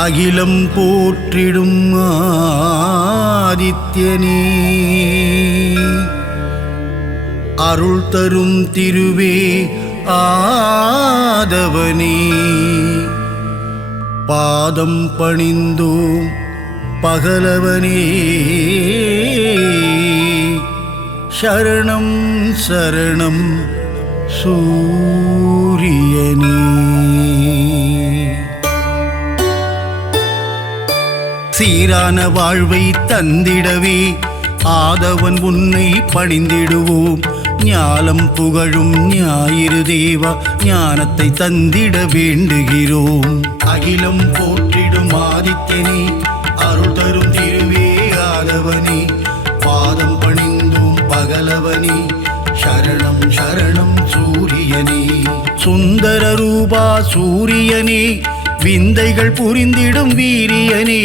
அகிலம் போற்றிடும் ஆதித்யனே, அருள் தரும் திருவே ஆதவனே, பாதம் பணிந்தோம் பகலவனே, சரணம் சரணம் சூரியனே. சீரான வாழ்வை தந்திடவே ஆதவன் உன்னை பணிந்திடுவோம். ஞாலம் புகழும் ஞாயிறு தேவா, ஞானத்தை தந்திட வேண்டுகிறோம். அகிலம் போற்றிடும் ஆதித்யனே, அருள் தரும் திருவே ஆதவனே, பாதம் பணிந்தோம் பகலவனே, சரணம் சரணம் சூரியனே. சுந்தர ரூபா சூரியனே, விந்தைகள் புரிந்திடும் வீரியனே,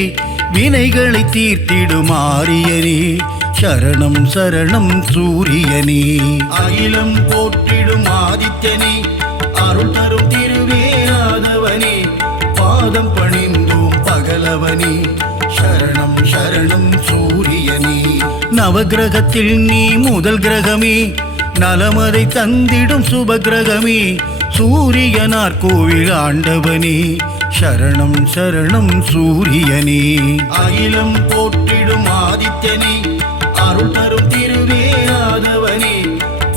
வினைகளை தீர்த்திடும் ஆரியனே, சரணம் சரணம் சூரியனே. அகிலம் போற்றிடும் ஆதித்யனே, அருள் தரும் திருவே ஆதவனே, பாதம் பணிந்தோம் பகலவனே, சரணம் சரணம் சூரியனே. நவகிரகத்தில் நீ முதல் கிரகமே, நலமதை தந்திடும் சுபகிரகமே, சூரியனார் கோவில் ஆண்டவனே, சரணம் சரணம் சூரியனே. அகிலம் போற்றிடும் ஆதித்யனே, அருள் தரும் திருவே ஆதவனே,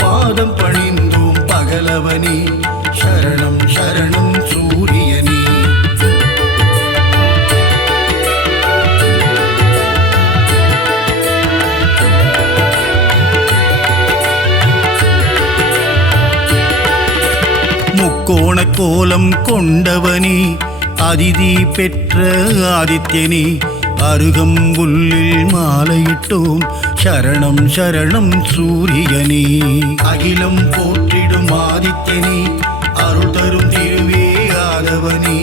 பாதம் பணிந்தோம் பகலவனே, சரணம் சரணம் சூரியனே. முக்கோண கோலம் கொண்டவனே, அதிதி பெற்ற ஆதித்யனே, அருகம்புல்லில் மாலையிட்டோம், சரணம் சரணம் சூரியனே. அகிலம் போற்றிடும் ஆதித்யனே, அருள் தரும் திருவே ஆதவனே,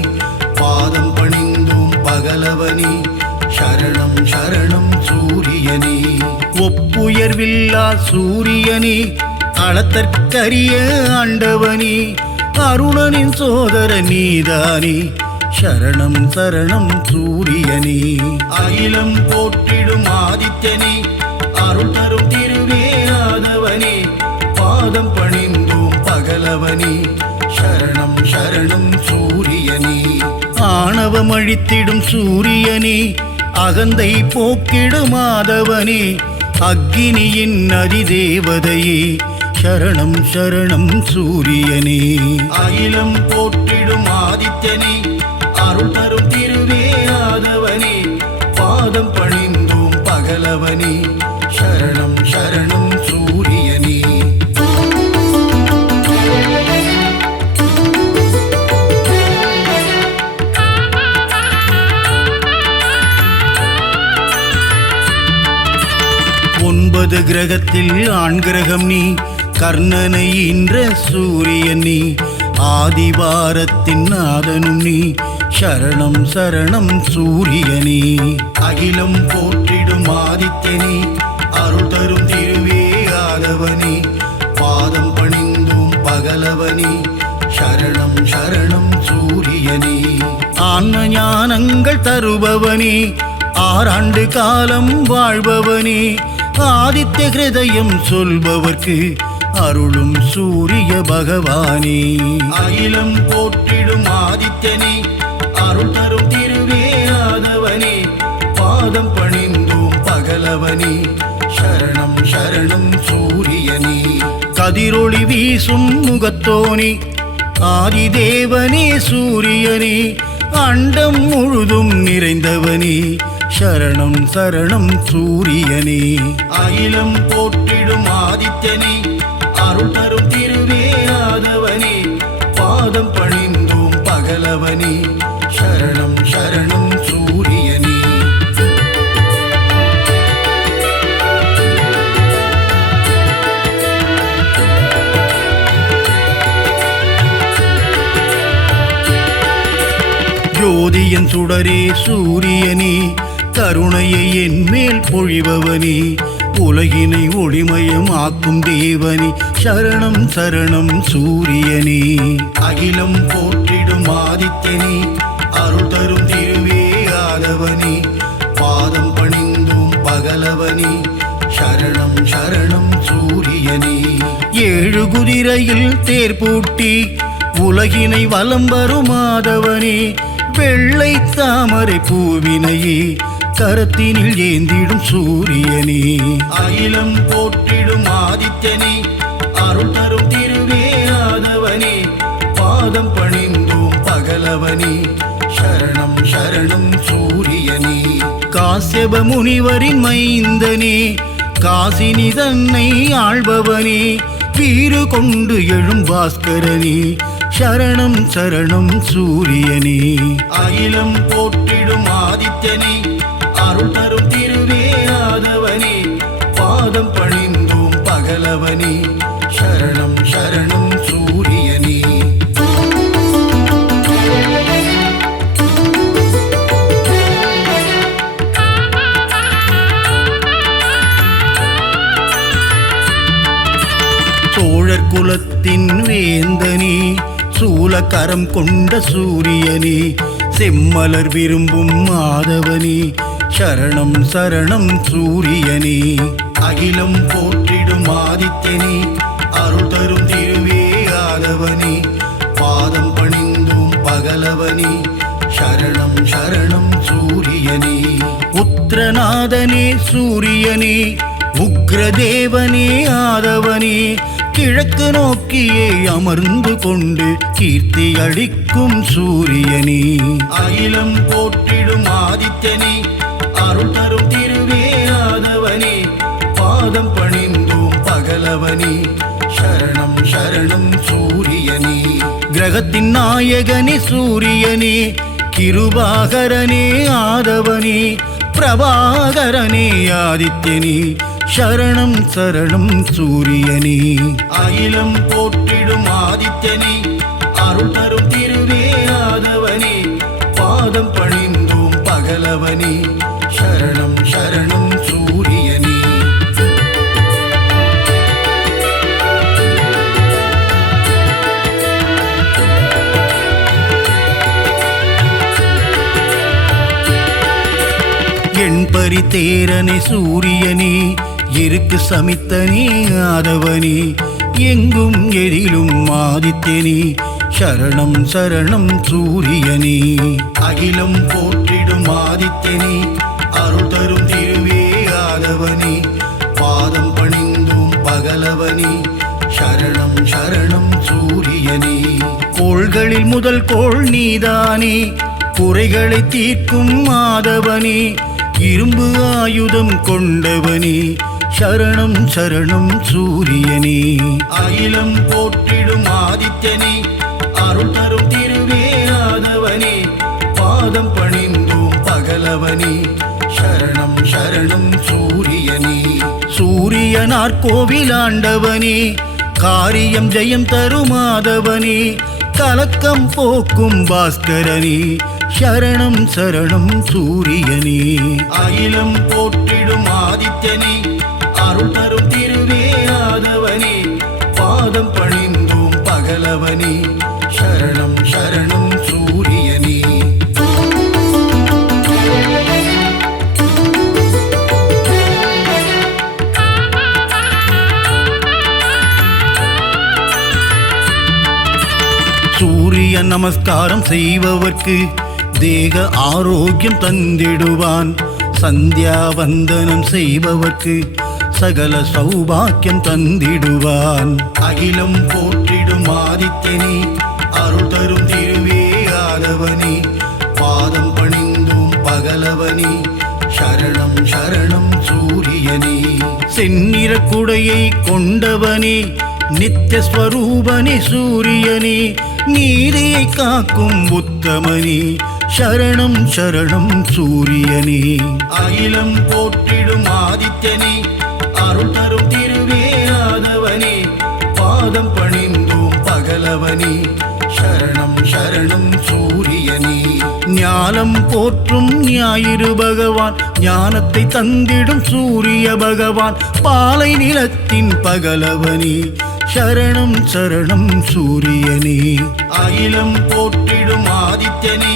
பாதம் பணிந்தோம் பகலவனே, சரணம் சரணம் சூரியனே. ஒப்புயர்வில்லா சூரியனே, அளத்தற்கரிய ஆண்டவனே, அருணனின் சோதர நீதானே, சரணம் சரணம் சூரியனே. அகிலம் போற்றிடும் ஆதித்யனே, அருள் தரும் திருவே ஆதவனே, பாதம் பணிந்தோம் பகலவனே, சரணம் சரணம் சூரியனே. ஆணவம் அழித்திடும் சூரியனே, அகந்தை போக்கிடும் ஆதவனே, அக்கினியின் அதிதேவதையே, சரணம் சரணம் சூரியனே. அகிலம் போற்றிடும் ஆதித்யனே, அருள் தரும் திருவே ஆதவனே, பாதம் பணிந்தோம் பகலவனே, சரணம் சரணம் சூரியனே. ஒன்பது கிரகத்தில் ஆண் கிரகம் நீ, கர்ணனை ஈன்ற சூரியன் நீ, ஆதிவாரத்தின் நாதனும் நீ, சரணம் சரணம் சூரியனே. அகிலம் போற்றிடும் ஆதித்யனே, அருள் தரும் திருவே ஆதவனே, பாதம் பணிந்தோம் பகலவனே, சரணம் சரணம் சூரியனே. ஆன்ம ஞானங்கள் தருபவனே, ஆறாண்டு காலம் வாழ்பவனே, ஆதித்ய ஹிருதயம் சொல்பவர்க்கு அருளும் சூரிய பகவானே. அகிலம் போற்றிடும் ஆதித்யனே, அருள் தரும் திருவே ஆதவனே, பாதம் பணிந்தோம் பகலவனே, சரணம் சரணம் சூரியனே. கதிரொளி வீசும் முகத்தோனே, ஆதிதேவனே சூரியனே, அண்டம் முழுதும் நிறைந்தவனே, சரணம் சரணம் சூரியனே. அகிலம் போற்றிடும் ஆதித்யனே, அருள் தரும் திருவே ஆதவனே, பாதம் பணிந்தோம் பகலவனே, சரணம் சரணம் சூரியனே. ஜோதியன் சுடரே சூரியனே, கருணையை என் மேல் பொழிபவனே, உலகினை ஒளிமயம் ஆக்கும் தேவனே, சரணம் சரணம் சூரியனே. அகிலம் போற்றிடும் ஆதித்யனே, அருள் தரும் திருவே ஆதவனே பாதம் பணிந்தோம் பகலவனே சரணம் சரணம் சூரியனே. 7 குதிரையில் தேர் பூட்டி உலகினை வலம் வரும் மாதவனே வெள்ளை தாமரை பூவினையே கரத்தினில் ஏந்திடும் சூரியனே. அகிலம் போற்றிடும் ஆதித்யனே அருள் தரும் திருவே ஆதவனே பாதம் பணிந்தோம் பகலவனே சரணம் சரணம் சூரியனே. காசியப முனிவரின் மைந்தனே காசினி தன்னை ஆள்பவனே வீறு கொண்டு எழும் பாஸ்கரனே சரணம் சரணம் சூரியனே. அகிலம் போற்றிடும் ஆதித்யனே அருள் தரும் திருவே ஆதவனே பாதம் பணிந்தோம் பகலவனே சரணம் சரணம் சூரியனே. சோழர் குலத்தின் வேந்தனே சூலக்கரம் கொண்ட சூரியனே செம்மலர் விரும்பும் மாதவனே சரணம் சரணம் சூரியனே. அகிலம் போற்றிடும் ஆதித்யனே அருள் தரும் திருவே ஆதவனே பாதம் பணிந்தோம் பகலவனே சரணம் சரணம் சூரியனே. உத்திரநாதனே சூரியனே உக்ரதேவனே ஆதவனே கிழக்கு நோக்கியே அமர்ந்து கொண்டு கீர்த்தி அளிக்கும் சூரியனே. அகிலம் போற்றிடும் ஆதித்யனே அருள் தரும் திருவே ஆதவனே பாதம் பணிந்தோம் பகலவனே சரணம் சரணம் சூரியனே. கிரகத்தின் நாயகனே சூரியனே கிருபாகரனே ஆதவனே பிரபாகரனே ஆதித்யனே சரணம் சரணம் சூரியனே. அகிலம் போற்றிடும் ஆதித்யனே அருள் தரும் திருவே ஆதவனே பாதம் பணிந்தோம் பகலவனே சரணம் சரணம் சூரியனே. எண்பரி தேரனே சூரியனே இருக்கு சமித்தனே ஆதவனே எங்கும் எதிலும் ஆதித்யனே சரணம் சரணம் சூரியனே. அகிலம் போற்றிடும் ஆதித்யனே அருள் தரும் திருவே ஆதவனே பாதம் பணிந்தோம் பகலவனே சரணம் சரணம் சூரியனே. கோள்களில் முதல் கோள் நீதானே குறைகளை தீர்க்கும் ஆதவனே இரும்பு ஆயுதம் கொண்டவனே சரணம் சரணம் சூரியனே. அகிலம் போற்றிடும் ஆதித்யனே அருள் தரும் திருவே ஆதவனே பாதம் பணிந்தோம் பகலவனே சரணம் சரணம் சூரியனே. சூரியனார் கோவிலாண்டவனே காரியம் ஜெயம் தரும் ஆதவனே கலக்கம் போக்கும் பாஸ்கரனே சரணம் சரணம் சூரியனே. அகிலம் போற்றிடும் ஆதித்யனே அருள் தரும் திருவே ஆதவனே பாதம் பணிந்தோம் பகலவனே சரணம் சரணம் சூரியனே. சூரிய நமஸ்காரம் செய்பவர்க்கு தேக ஆரோக்கியம் தந்திடுவான் சந்தியா வந்தனம் செய்பவர்க்கு சகல சௌபாக்கியம் தந்திடுவான். அகிலம் போற்றிடும் ஆதித்யனே அருள் தரும் திருவே ஆதவனே பாதம் பணிந்தோம் பகலவனே சரணம் சரணம் சூரியனே. செந்நிற குடையை கொண்டவனே நித்தியஸ்வரூபனே சூரியனே நீதியை காக்கும் உத்தமனே சரணம் சரணம் சூரியனே. அகிலம் போற்றிடும் ஆதித்யனே அருள் தரும் திருவே ஆதவனே பாதம் பணிந்தோம் பகலவனே சரணம் சரணம் சூரியனே. ஞானம் போற்றும் ஞாயிறு பகவான் ஞானத்தை தந்திடும் சூரிய பகவான் பாலை நிலத்தின் பகலவனே சரணம் சரணம் சூரியனே. அகிலம் போற்றிடும் ஆதித்யனே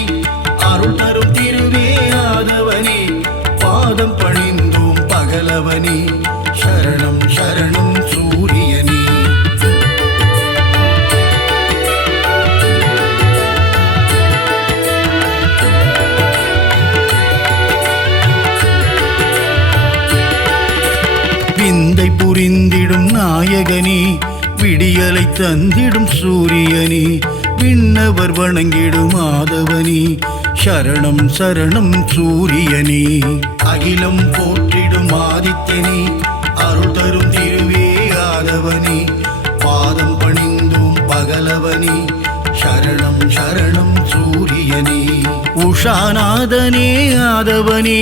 அருள் தரும் திருவே ஆதவனே பாதம் பணிந்தோம் பகலவனே சரணம் சரணம் சூரியனே. விந்தை புரிந்திடும் நாயகனே விடியலை தந்திடும் சூரியனே விண்ணவர் வணங்கிடும் ஆதவனே சரணம் சரணம் சூரியனே. அகிலம் போற்றிடும் ஆதித்யனே அருள் தரும் திருவே ஆதவனே பாதம் பணிந்தோம் பகலவனே சரணம் சரணம் சூரியனே. உஷாநாதனே ஆதவனே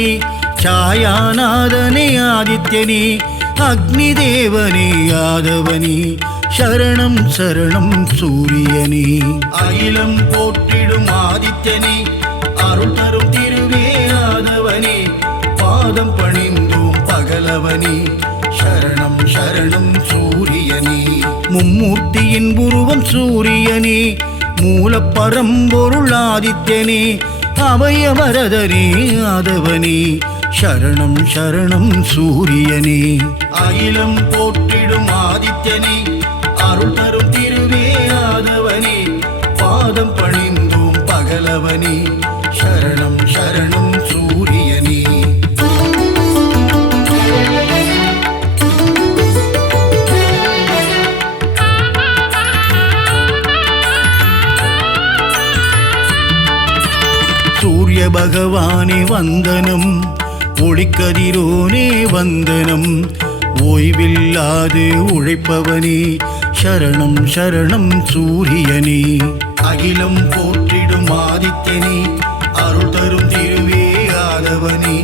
சாயாநாதனே ஆதித்யனே அக்னி தேவனே ஆதவனே சரணம் சரணம் சூரியனே. அகிலம் போற்றிடும் ஆதித்யனே அருள் தரும் திருவே ஆதவனே பாதம் பணிந்தோம் பகலவனே சரணம் சரணம் சூரியனே. மும்மூர்த்தியின் உருவம் சூரியனே மூலப்பரம்பொருள் ஆதித்யனே அபயவரதனே ஆதவனே சரணம் சரணம் சூரியனே. அகிலம் போற்றிடும் ஆதித்யனே அருள் தரும் திருவே ஆதவனே பாதம் பணிந்தோம் பகலவனே சரணம் சரணம் சூரியனே. சூரிய பகவானே வந்தனம் ஒளிக்கதிரோனே வந்தனம் ஓய்வில்லாது உழைப்பவனே சரணம் சரணம் சூரியனே. அகிலம் போற்றிடும் ஆதித்யனே அருள் தரும் திருவே ஆதவனே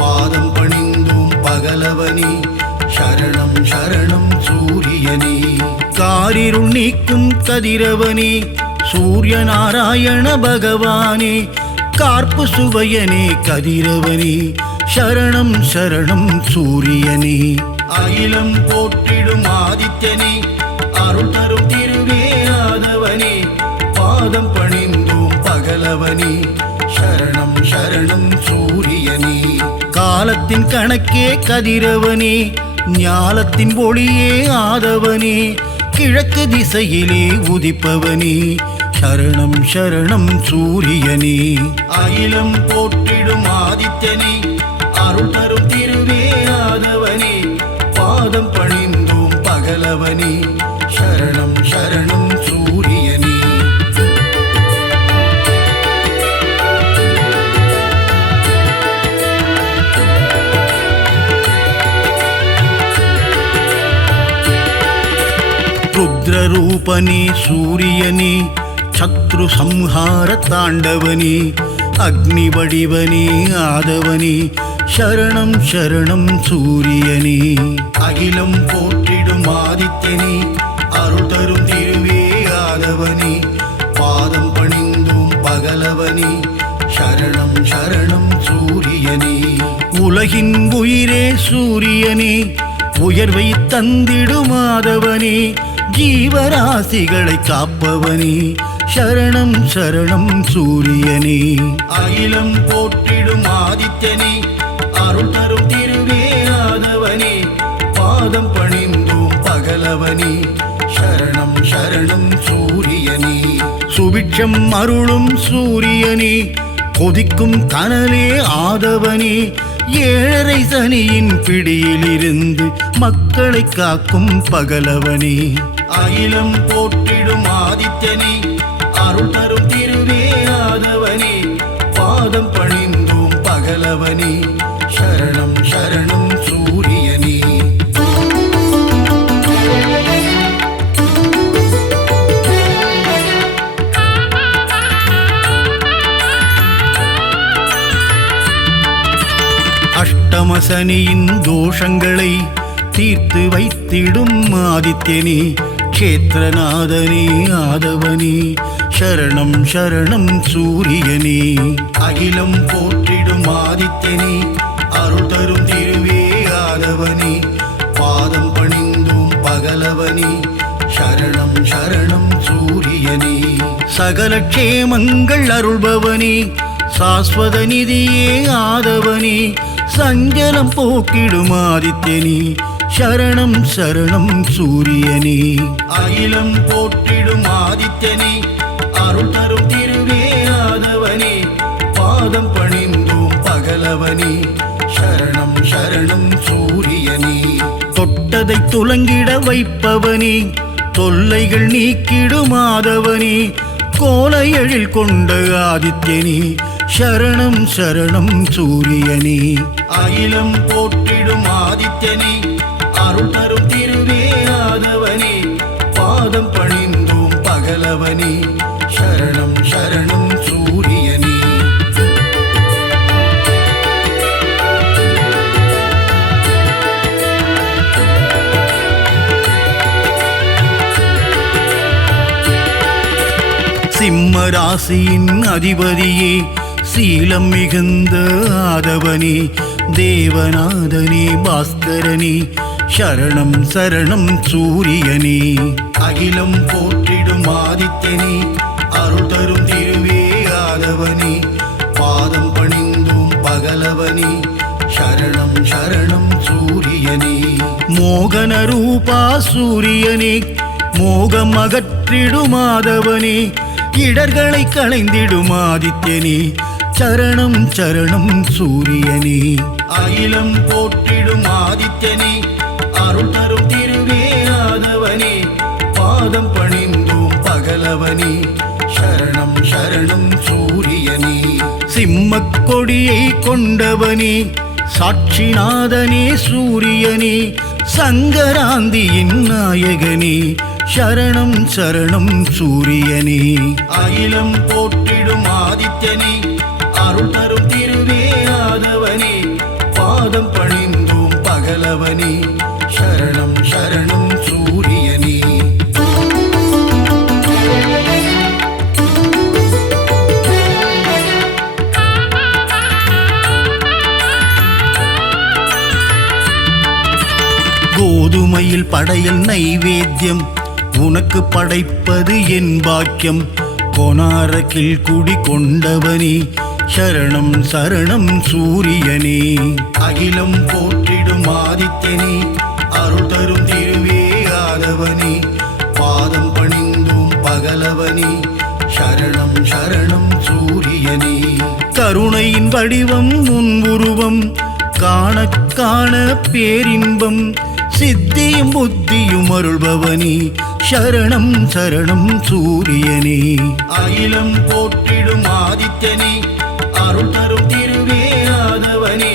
பாதம் பணிந்தோம் பகலவனே சரணம் சரணம் சூரியனே. காரிருள் நீக்கும் கதிரவனே சூரிய நாராயண பகவானே கார்ப்பு சுவையனே கதிரவனே சரணம் சரணம் சூரியனே. அகிலம் போற்றிடும் ஆதித்யனே அருள் தரும் திருவே ஆதவனே பாதம் பணிந்தோம் பகலவனே சரணம் சரணம் சூரியனே. காலத்தின் கணக்கே கதிரவனே ஞாலத்தின் ஒளியே ஆதவனே கிழக்கு திசையிலே உதிப்பவனே சரணம் சரணம் சூரியனே. அகிலம் போற்றிடும் ஆதித்யனே அருள் தரும் திருவே ஆதவனே பாதம் பணிந்தோம் பகலவனே சரணம் சரணம் சூரியனே. ருத்ரரூபனே சூரியனே சத்ரு சம்ஹார தாண்டவனே அக்னி வடிவனே ஆதவனே சரணம் சரணம் சூரியனே. அகிலம் போற்றிடும் ஆதித்யனே அருள் தரும் திருவே ஆதவனே பாதம் பணிந்தோம் பகலவனே சரணம் சரணம் சூரியனே. உலகின் உயிரே சூரியனே உயர்வை தந்திடும் ஆதவனே ஜீவராசிகளை காப்பவனே சரணம் சரணம் சூரியனே. அகிலம் போற்றிடும் ஆதித்யனே அருள் தரும் திருவே ஆதவனே பாதம் பணிந்தோம் பகலவனே சரணம் சரணம் சூரியனே. சுபிட்சம் அருளும் சூரியனே கொதிக்கும் கனலே ஆதவனே ஏழரை சனியின் பிடியிலிருந்து மக்களை காக்கும் பகலவனே. அகிலம் போற்றிடும் ஆதித்யனே அருள் தரும் திருவே ஆதவனே பாதம் பணிந்தோம் பகலவனே சரணம் சரணம் சூரியனே. அஷ்டமசனியின் தோஷங்களை தீர்த்து வைத்திடும் ஆதித்யனே க்ஷேத்ரநாதனே ஆதவனே சரணம் சரணம் சூரியனே. அகிலம் போற்றிடும் ஆதித்யனே அருள் தரும் திருவே ஆதவனே பாதம் பணிந்தோம் பகலவனே சரணம் சரணம் சூரியனே. சகல க்ஷேமங்கள் அருள்பவனே சாஸ்வத நிதியே ஆதவனே சஞ்சலம் போக்கிடும் ஆதித்யனே சரணம் சரணம் சூரியனே அகிலம் போற்றிடும் ஆதித்யனே அருள் தரும் திருவே ஆதவனே பாதம் பணிந்தோம் பகலவனே சரணம் சரணம் சூரியனே தொட்டதை துலங்கிட வைப்பவனே தொல்லைகள் நீக்கிடும் ஆதவனே கோல எழில் கொண்ட ஆதித்யனே சரணம் சரணம் சூரியனே அகிலம் போற்றிடும் ஆதித்யனே அருள் தரும் திருவே ஆதவனே பாதம் பணிந்தோம் பகலவனே சரணம் சரணம் சூரியனே சிம்ம ராசியின் அதிபதியே சீலம் மிகுந்த ஆதவனே தேவநாதனே பாஸ்கரனே சரணம் சரணம் சூரியனே அகிலம் போற்றிடும் ஆதித்யனே அருள் தரும் திருவே ஆதவனே பாதம் பணிந்தோம் பகலவனே சரணம் சரணம் சூரியனே மோகன ரூபா சூரியனே மோகம் அகற்றிடும் ஆதவனே இடர்களை களைந்திடும் ஆதித்யனே சரணம் சரணம் சூரியனே அகிலம் போற்றிடும் ஆதித்யனே அருள் தரும் திருவே ஆதவனே பாதம் பணிந்தோம் பகலவனே சரணம் சரணம் சூரியனே சிம்மக் கொடியை கொண்டவனே சாட்சிநாதனே சூரியனே சங்கராந்தியின் நாயகனே சரணம் சரணம் சூரியனே அகிலம் போற்றிடும் ஆதித்யனே அருள் தரும் திருவே ஆதவனே பாதம் பணிந்தோம் பகலவனே சரணம் சரணம் சூரியனே கோதுமையில் படையல் நைவேத்தியம் உனக்கு படைப்பது என் பாக்கியம் கொனாரக்கில் குடி கொண்டவனே சரணம் சரணம் சூரியனே அகிலம் போற்றிடும் ஆதித்யனே அருள் தரும் திருவே ஆதவனே பாதம் பணிந்தோம் பகலவனே சரணம் சரணம் சூரியனே கருணையின் வடிவம் உன் உருவம் காண காண பேரின்பம் சித்தியும் புத்தியும் அருள்பவனே சரணம் சரணம் சூரியனே அகிலம் போற்றிடும் ஆதித்யனே அருள் தரும் திருவே ஆதவனே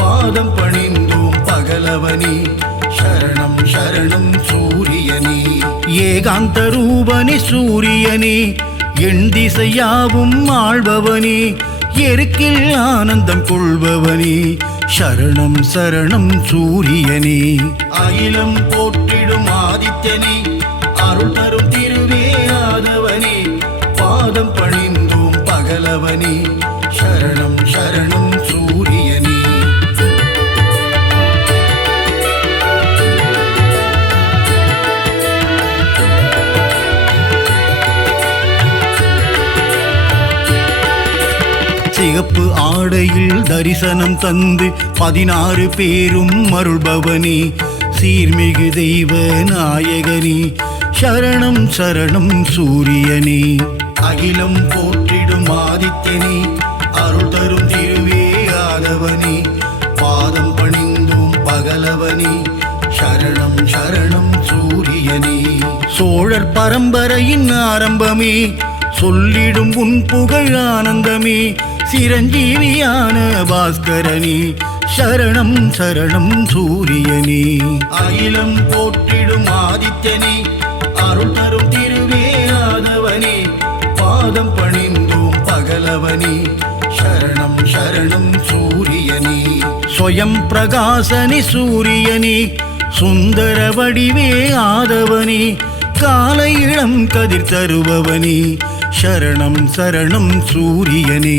பாதம் பணிந்தோம் பகலவனே சரணம் சரணம் சூரியனே ஏகாந்த ரூபனே சூரியனே எண் திசையாவும் ஆள்பவனே எருக்கில் ஆனந்தம் கொள்பவனே சரணம் சரணம் சூரியனே அகிலம் போற்றிடும் ஆதித்யனே அருள் தரும் திருவே ஆதவனே பாதம் பணிந்தோம் பகலவனே சரணம் சரணம் சூரியனே சிகப்பு ஆடையில் தரிசனம் தந்து 16 பேரும் அருள்பவனே சீர்மிகு தெய்வ நாயகனே சரணம் சரணம் சூரியனே அகிலம் போற்றிடும் ஆதித்யனே அருள் தரும் திருவே ஆதவனே பாதம் பணிந்தோம் பகலவனே சரணம் சரணம் சூரியனே சோழர் பரம்பரையின் ஆரம்பமே சொல்லிடும் உன் புகழ் ஆனந்தமே சிரஞ்சீவியான பாஸ்கரனே சரணம் சரணம் சூரியனே அகிலம் போற்றிடும் ஆதித்யனே அருள் தரும் திருவே ஆதவனே பாதம் பணிந்தோம் பகலவனே சரணம் சரணம் சூரியனே ஸ்வயம் பிரகாசனே சூரியனே சுந்தர வடிவே ஆதவனே காலை இளம் கதிர் தருபவனே சரணம் சரணம் சூரியனே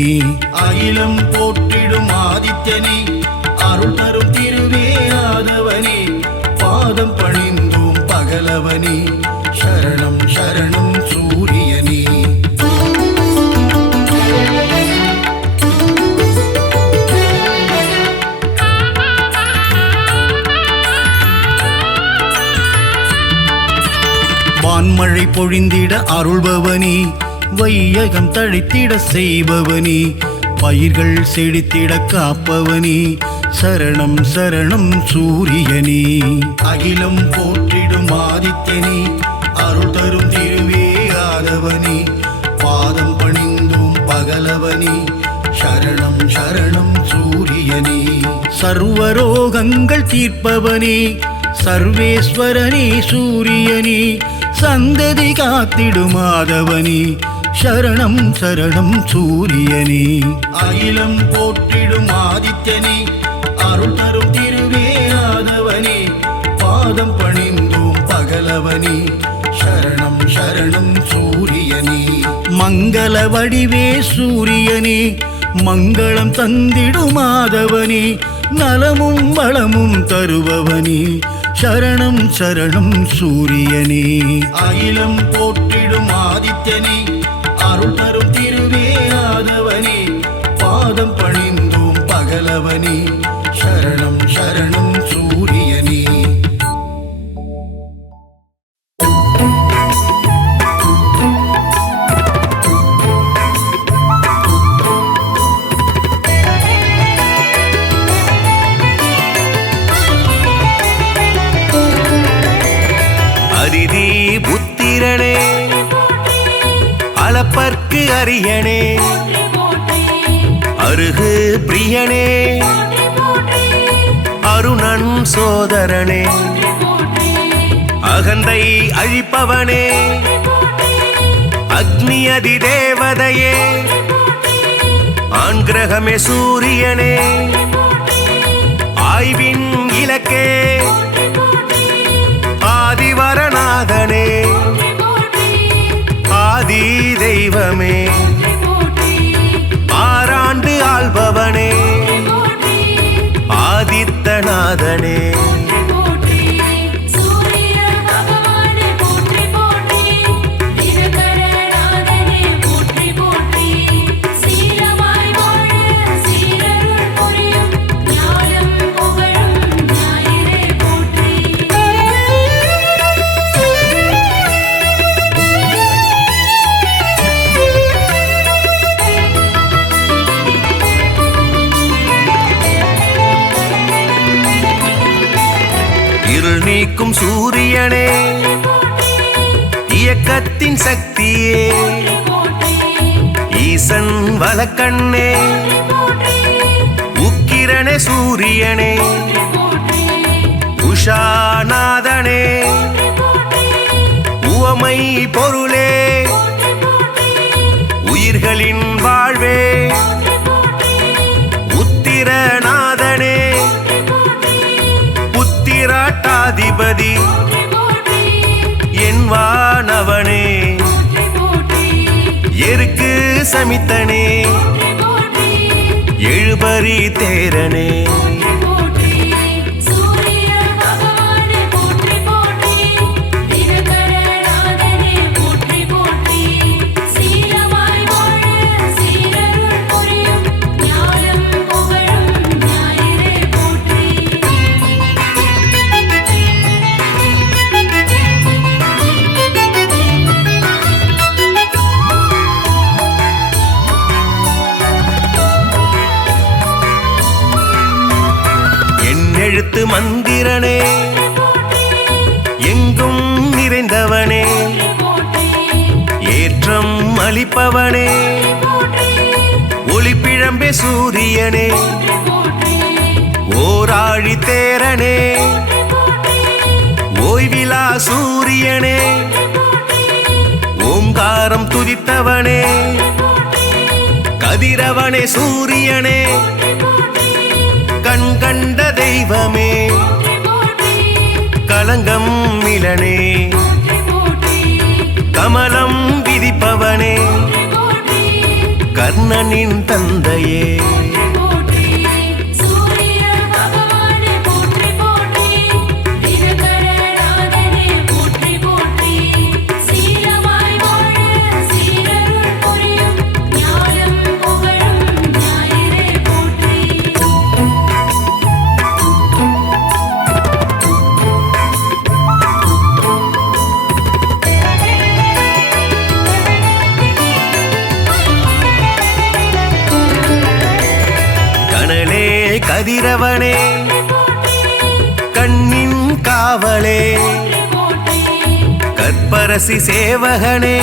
அகிலம் போற்றிடும் ஆதித்யனே அருள் தரும் திருவே ஆதவனே பாதம் பணிந்தோம் பகலவனே சரணம் சரணம் சூரியனே மழை பொழிந்திட அருள்பவனே, வையகம் தழைத்திட செய்பவனே, பயிர்கள் செழித்திட காப்பவனே, சரணம் சரணம் சூரியனே. அகிலம் போற்றிடும் ஆதித்யனே, அருள் தரும் திருவே ஆதவனே, பாதம் பணிந்தும் பகலவனே, சரணம் சரணம் சூரியனே. சர்வரோகங்கள் தீர்ப்பவனே, சர்வேஸ்வரனே சூரியனே, சந்ததி காத்திடும் ஆதவனே, சரணம் சரணம் சூரியனே. அகிலம் போற்றிடும் ஆதித்யனே, அருள் தரும் திருவே ஆதவனே, பாதம் பணிந்தோம் பகலவனே, சரணம் சரணம் சூரியனே. மங்கள வடிவே சூரியனே, மங்களம் தந்திடும் ஆதவனே, நலமும் வளமும் தருபவனே, சரணம் சரணம் சூரியனே. அகிலம் போற்றிடும் ஆதித்யனே, அருள் தரும் திருவே ஆதவனே, பாதம் பணிந்தோம் பகலவனே, சரணம் சரணம் சூரியனே. அதிதி புத்திரனே, அளப்பற்கு அரியனே, அருகு பிரியனே, அருணன் சோதரனே, அகந்தை அழிப்பவனே, அக்னி அதிதேவதையே, ஆண்கிரகமே சூரியனே, ஆய்வின் இலக்கே, ஆதிவரநாதனே, ஆதி தெய்வமே, ஆறாண்டு ஆள்பவனே, ஆதித்தநாதனே. இருள் நீக்கும் சூரியனே, இயக்கத்தின் சக்தியே, ஈசன் வலக்கண்ணே, உக்கிரனே சூரியனே, உஷாநாதனே, உவமை பொருளே, உயிர்களின் வாழ்வே, உத்திரநாதனே, புத்திராட்டாதிபதி, என் வானவனே, எருக்கு சமித்தனே, எழுபறி தேரனே. எழுத்து மந்திரனே, எங்கும் நிறைந்தவனே, ஏற்றம் அளிப்பவனே, ஒளிப்பிழம்பே சூரியனே, ஓராழி தேரனே, ஓய்விலா சூரியனே, ஓங்காரம் துதித்தவனே, கதிரவனே சூரியனே, கண் கண்ட தெய்வமே, கலங்கம் மிலனே, கமலம் விதிப்பவனே, கர்ணனின் தந்தையே. கதிரவனே கண்ணின் காவலே கற்பரசி சேவகனே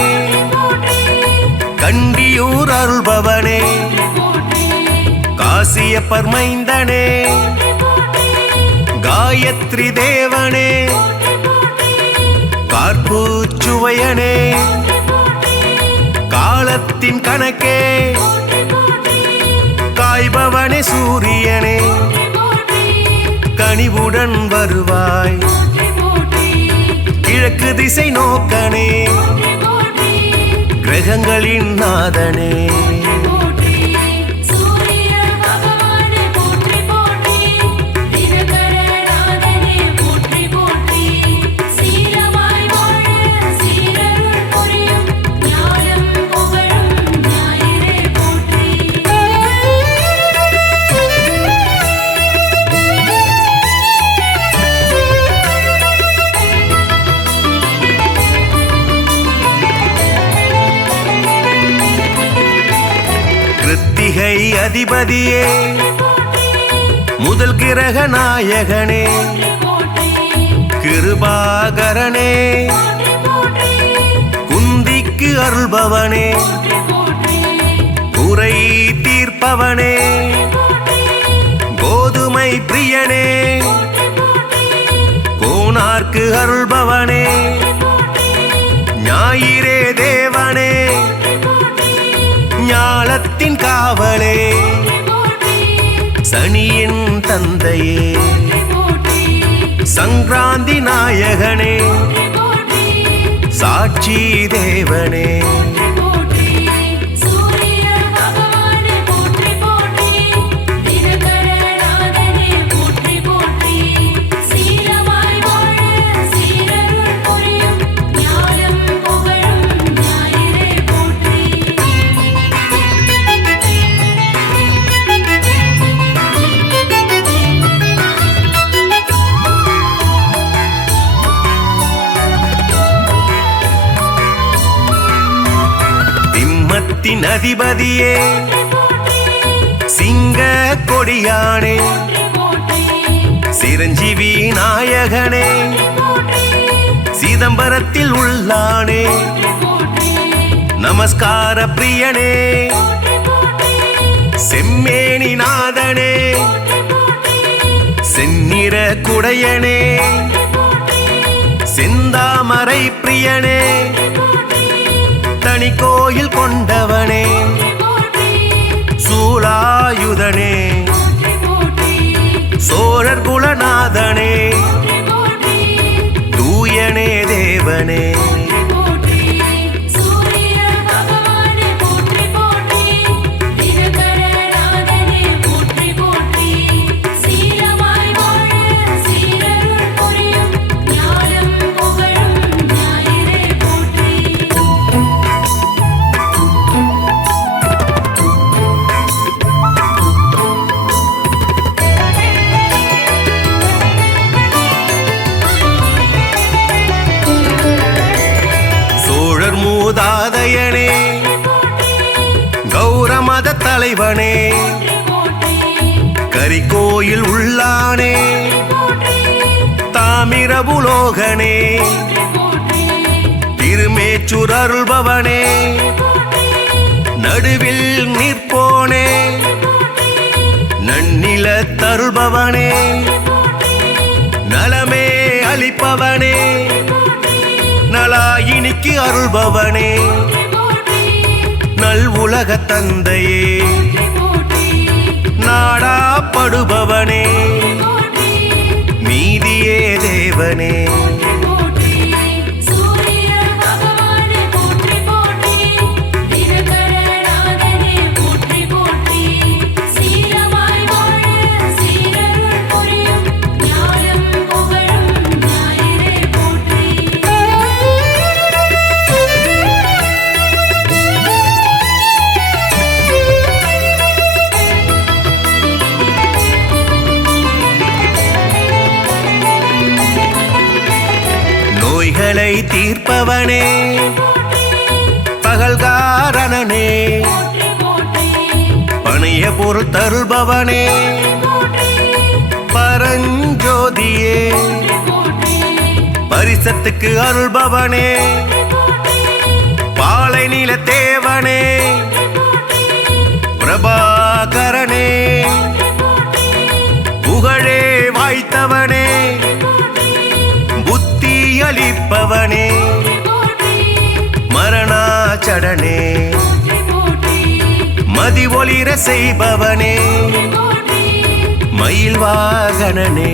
கண்டியூர் அருள்பவனே காசியப்பர் மைந்தனே காயத்ரி தேவனே கார்பூச்சுவையனே காலத்தின் கணக்கே காய்பவனே சூரியனே கனிவுடன் வருவாய் கிழக்கு திசை நோக்கனே கிரகங்களின் நாதனே கிருத்திகை அதிபதியே முதல் கிரக நாயகனே கிருபாகரனே குந்திக்கு அருள்பவனே குறை தீர்ப்பவனே கோதுமை பிரியனே கோனார்க்கு அருள்பவனே ஞாயிறே தேவனே ஞாலத்தின் காவலே சனியின் தந்தையே சங்கராந்தி நாயகனே சாட்சி தேவனே அதிபதியே சிங்க கொடியானே சிரஞ்சீவி நாயகனே சிதம்பரத்தில் உள்ளானே நமஸ்கார பிரியனே செம்மேனி நாதனே செந்நிற குடையனே செந்தாமரை பிரியனே தனி கோயில் கொண்டவனே சூலாயுதனே சோழர் குலநாதனே தூயனே தேவனே மூதாதையனே கௌரமத தலைவனே கரிகோயில் உள்ளானே தாமிரபுலோகனே திருமேச்சூர் அருள்பவனே நடுவில் நிற்போனே நன்னில தருள்பவனே நலமே அளிப்பவனே நலாயினிக்கு அருள்பவனே நல் உலக தந்தையே நாடாப்படுபவனே நீதியே தேவனே நோய்களை தீர்ப்பவனே பகல்காரணனே பணிய பொருள் தருள்பவனே பரஞ்சோதியே பரிசத்துக்கு அருள்பவனே பாலை நில தேவனே பிரபாகரனே புகழே வாய்த்தவனே புத்தி அளிப்பவனே மரணாச்சடனே மதி ஒளிர செய்பவனே மயில் வாகனனே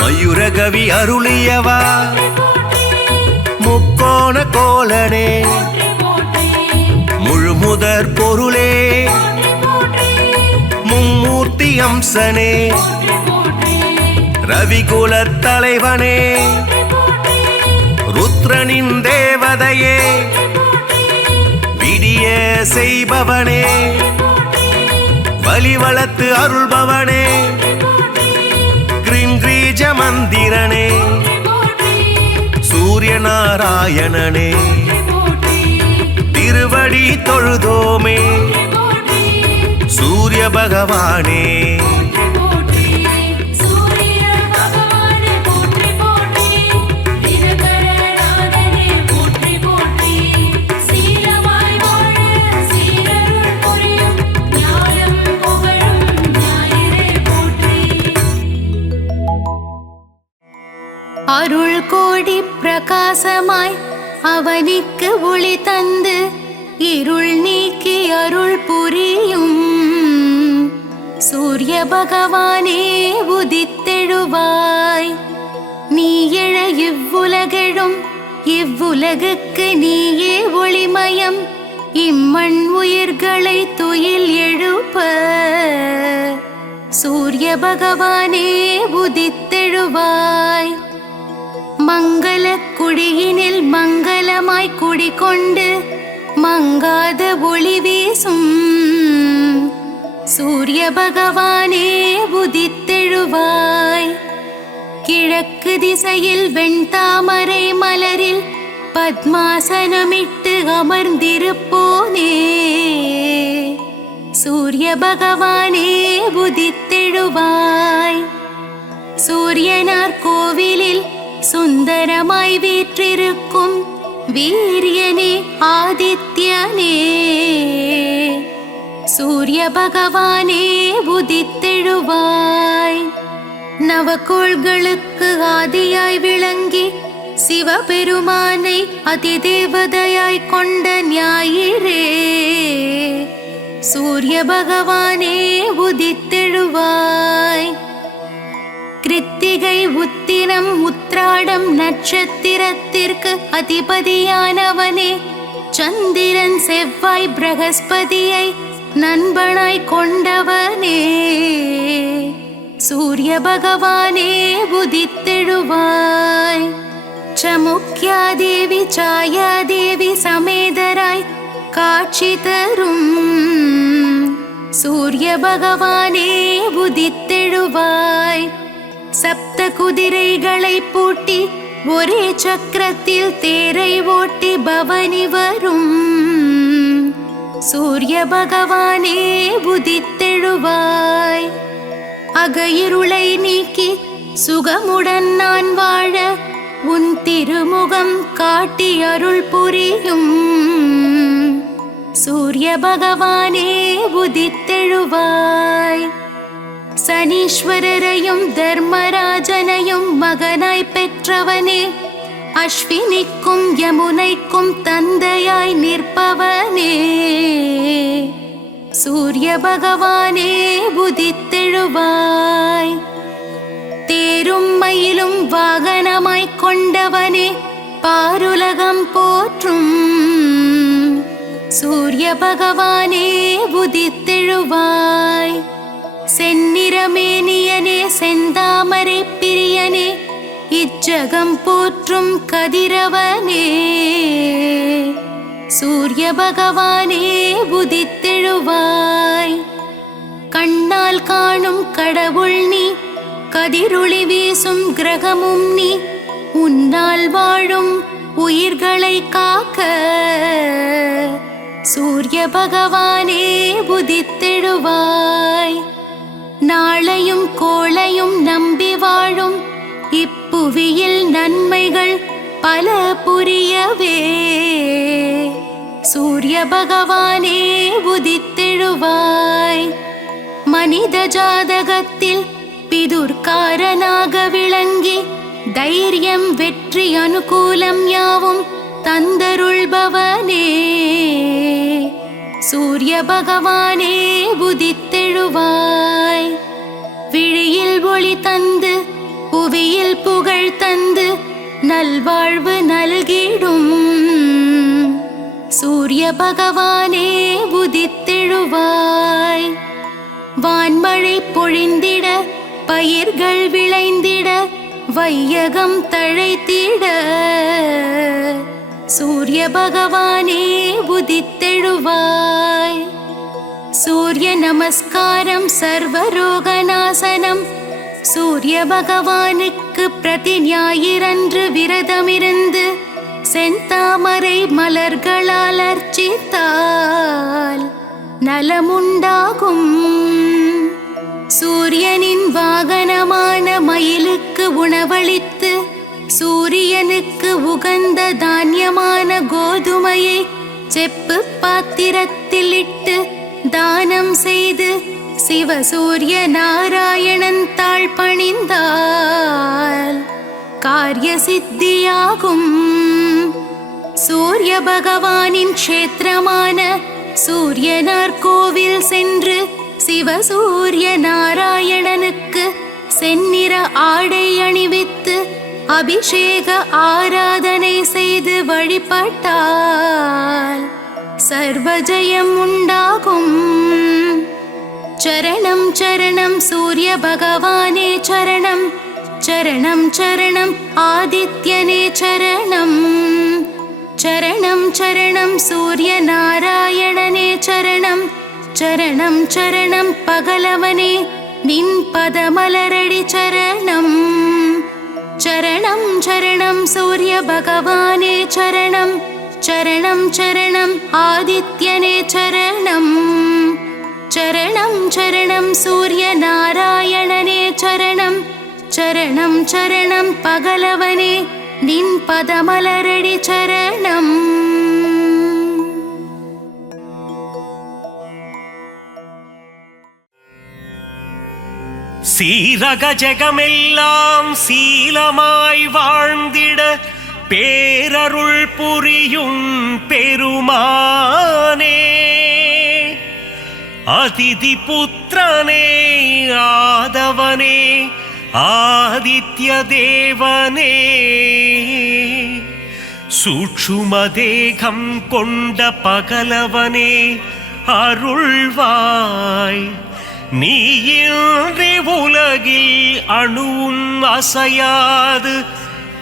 மயூரகவி அருளியவா முக்கோண கோலனே முழுமுதற் பொருளே மும்மூர்த்தி அம்சனே ரவிகுலத் தலைவனே ருத்ரனின் தேவதையே விடிய செய்பவனே வலிவளத்து அருள்பவனே கிரீஞ்ச மந்திரனே சூரிய நாராயணனே திருவடி தொழுதோமே சூரிய பகவானே அருள் கோடி பிரகாசமாய் அவனிக்கு ஒளி தந்து இருள் நீக்கி அருள் புரியும் சூரிய பகவானே உதித்தெழுவாய். நீ எழ இவ்வுலகெழும் இவ்வுலகுக்கு நீயே ஒளிமயம் இம்மண் உயிர்களை துயில் எழுப்ப சூரிய பகவானே உதித்தெழுவாய். மங்கள குடியினில் மங்களமாய் குடிகொண்டு மங்காத ஒளி வீசும் சூரிய பகவானே உதித்தெழுவாய். கிழக்கு திசையில் வெண்தாமரை மலரில் பத்மாசனமிட்டு அமர்ந்திருப்போனே சூரிய பகவானே உதித்தெழுவாய். சூரியனார் கோவிலில் சுந்தரமாய் வீற்றிருக்கும் வீரியனே ஆதித்யனே சூரிய பகவானே உதித்தெழுவாய். நவகோள்களுக்கு ஆதியாய் விளங்கி சிவபெருமானை அதிதேவதையாய் கொண்ட ஞாயிறே சூரிய பகவானே உதித்தெழுவாய். கிருத்திகை உத்திரம் உத்ராடம் நட்சத்திரத்திற்கு அதிபதியானவனே சந்திரன் செவ்வாய் பிரகஸ்பதியை நண்பனாய் கொண்டவனே சூரிய பகவானே உதித்தெழுவாய். சமுக்யாதேவி சாயாதேவி சமேதராய் காட்சி தரும் சூரிய பகவானே உதித்தெழுவாய். சப்த குதிரைகளை பூட்டி ஒரே சக்கரத்தில் தேரை ஓட்டி பவனி வரும் சூரிய பகவானே உதித்தெழுவாய். அகையிருளை நீக்கி சுகமுடன் நான் வாழ உன் திருமுகம் காட்டி அருள் புரியும் சூரிய பகவானே உதித்தெழுவாய். சனீஸ்வரரையும் தர்மராஜனையும் மகனாய் பெற்றவனே அஸ்வினிக்கும் யமுனைக்கும் தந்தையாய் நிற்பவனே சூரிய பகவானே உதித்தெழுவாய். தேரும் மயிலும் வாகனமாய் கொண்டவனே பாருலகம் போற்றும் சூரிய பகவானே உதித்தெழுவாய். செந்நிறமேனியனே செந்தாமரை பிரியனே இச்சகம் போற்றும் கதிரவனே சூரிய பகவானே உதித்தெழுவாய். கண்ணால் காணும் கடவுள் நீ, கதிரொளி வீசும் கிரகமும் நீ, உன்னால் வாழும் உயிர்களை காக்க சூரிய பகவானே உதித்தெழுவாய். நாளையும் கோளையும் நம்பி வாழும் இப்புவியில் நன்மைகள் பல புரியவே சூரிய பகவானே உதித்தெழுவாய். மனித ஜாதகத்தில் பிதுர்காரனாக விளங்கி தைரியம் வெற்றி அனுகூலம் யாவும் தந்தருள்பவனே சூரிய பகவானே உதித்தெழுவாய். விழியில் ஒளி தந்து புவியில் புகழ் தந்து நல்வாழ்வு நல்கிடும் சூரிய பகவானே உதித்தெழுவாய். வான்மழை பொழிந்திட பயிர்கள் விளைந்திட வையகம் தழைத்திட சூரிய பகவானே உதித்தெழுவாய். சூரிய நமஸ்காரம் சர்வரோகநாசனம் சூரிய பகவானுக்கு பிரதி ஞாயிறன்று விரதமிருந்து செந்தாமரை மலர்களால் அர்ச்சித்தால் நலமுண்டாகும். சூரியனின் வாகனமான மயிலுக்கு உணவளித்து சூரியனுக்கு உகந்த தானியமான கோதுமையை செப்பு பாத்திரத்தில் இட்டு தானம் செய்து சிவசூரிய நாராயணன் தாழ் பணிந்தால் காரிய சித்தியாகும். சூரிய பகவானின் க்ஷேத்திரமான சூரியனார் கோவில் சென்று சிவசூரிய நாராயணனுக்கு செந்நிற ஆடை அணிவித்து அபிஷேக ஆராதனை செய்து வழிபட்டால் சர்வஜயம் உண்டாகும். சரணம் சரணம் சூரிய பகவானே சரணம், சரணம் சரணம் ஆதித்யனே சரணம், சரணம் சரணம் சூரிய நாராயணனே சரணம், சரணம் சரணம் பகலவனே நின் பதமலரடி சரணம், சரணம் சரணம் சூரிய பகவானே சரணம், சரணம் சரணம் ஆதித்யனே சரணம், சரணம் சரணம் சூரிய நாராயணனே சரணம், சரணம் சரணம் பகலவனே நின் பதமலரடி சரணம். சீரக ஜெகமெல்லாம் சீலமாய் வாழ்ந்திட பேரருள் புரியும் பெருமானே, அதிதி புத்திரனே ஆதவனே ஆதித்ய தேவனே, சூட்சும தேகம் கொண்ட பகலவனே அருள்வாய். நீயின்றி உலகில் அணுவும் அசையாது